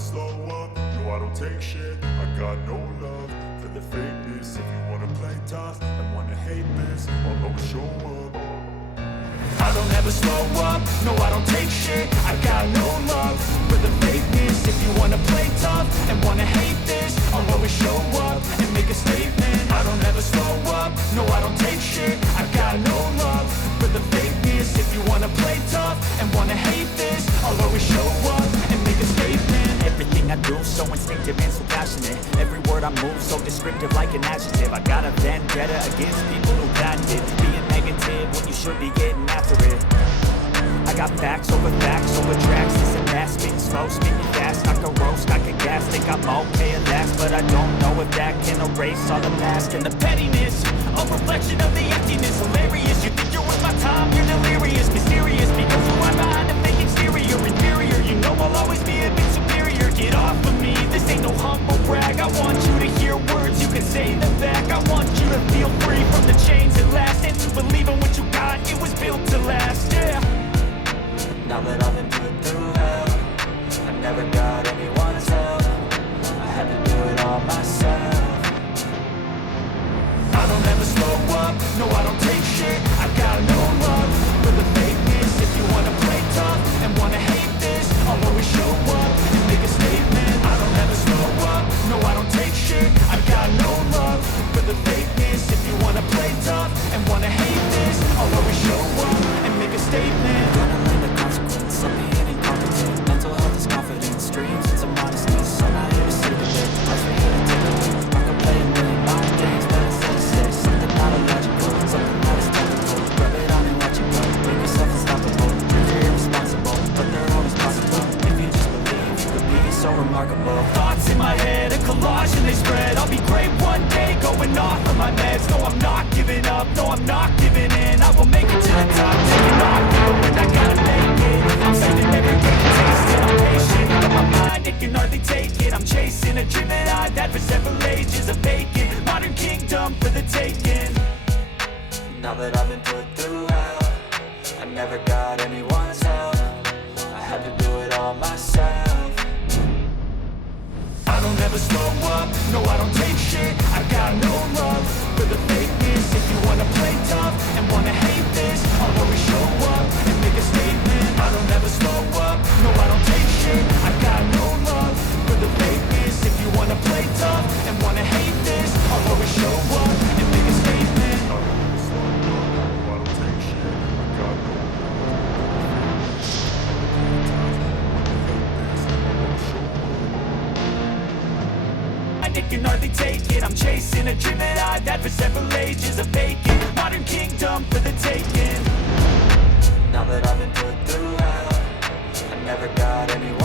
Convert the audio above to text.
slow up, no I don't take shit. I got no love for the fakeness. If you wanna play tough and wanna hate this, I'll always show up. I don't ever slow up, no I don't take shit. I got no love for the fakeness. If you wanna play tough and wanna hate this, I'll always show up and make a statement. I don't ever slow up, no I don't take shit. I got no love for the fakeness. If you wanna play tough and wanna hate this, I'll always show up and make a statement. Everything I do so instinctive and so passionate. Every word I move so descriptive like an adjective. I got a vendetta against people who patented being negative when you should be getting after it. I got facts over tracks. This and that, spitting slow, spitting fast. I can roast, I can gas. Think I'm okay at last, but I don't know if that can erase all the mask and the pettiness. A reflection of the emptiness. Hilarious, you think you're worth my time. You're delirious, mysterious, because who I'm behind a fake exterior. Inferior, you know I'll always be a bit superior. Get off of me, this ain't no humble brag. I want you to hear words, you can say them back. I want you to feel free from the chains at last, and to believe in what you got, it was built to last, yeah. Now that I've been put through hell, I never got anyone's help. I had to do it all myself. I don't ever slow up, no I don't take shit. I got no love for the fakeness. If you wanna play tough and wanna hate this, I'll always show up and make a statement. I don't ever slow up, no I don't take shit. I got no love for the fakeness. If you wanna play tough and wanna hate this, I'll always show up and make a statement. Gonna learn the consequence of being incompetent. Mental health is confidence, dreams and some modestness. I'm not here to see the bit, that's for you to take a look. I can play a million mind games, but instead of say something not illogical, something that is technical. Rub it on and let you go. Make yourself unstoppable. You're irresponsible, but they're always possible. If you just believe, you could be so remarkable. Thoughts in my head, a collage and they spread. I'll be great one day, going off of my meds. No, I'm not giving up, no, I'm not giving in. I will make it to the top, taking off, when I gotta make it. I'm saving every day to taste it. I'm patient, but my mind, it can hardly take it. I'm chasing a dream that I've had for several ages. A vacant, modern kingdom for the taking. Now that I've been put through hell, I never got anyone's help. I had to do it all myself. I don't ever slow up, no I don't take shit. I got no love for the fakeness. If you wanna play tough and wanna hate this, I'll always show up and make a statement. I don't ever slow up, no I don't take shit. I got no love for the fakeness. If you wanna play tough and wanna hate this, I'll always show up and make a statement. I don't ever slow up, no I don't take shit. I got no love for the It can hardly take it. I'm chasing a dream that I've had for several ages. A vacant, modern kingdom for the taking. Now that I've been put through hell, I never got anyone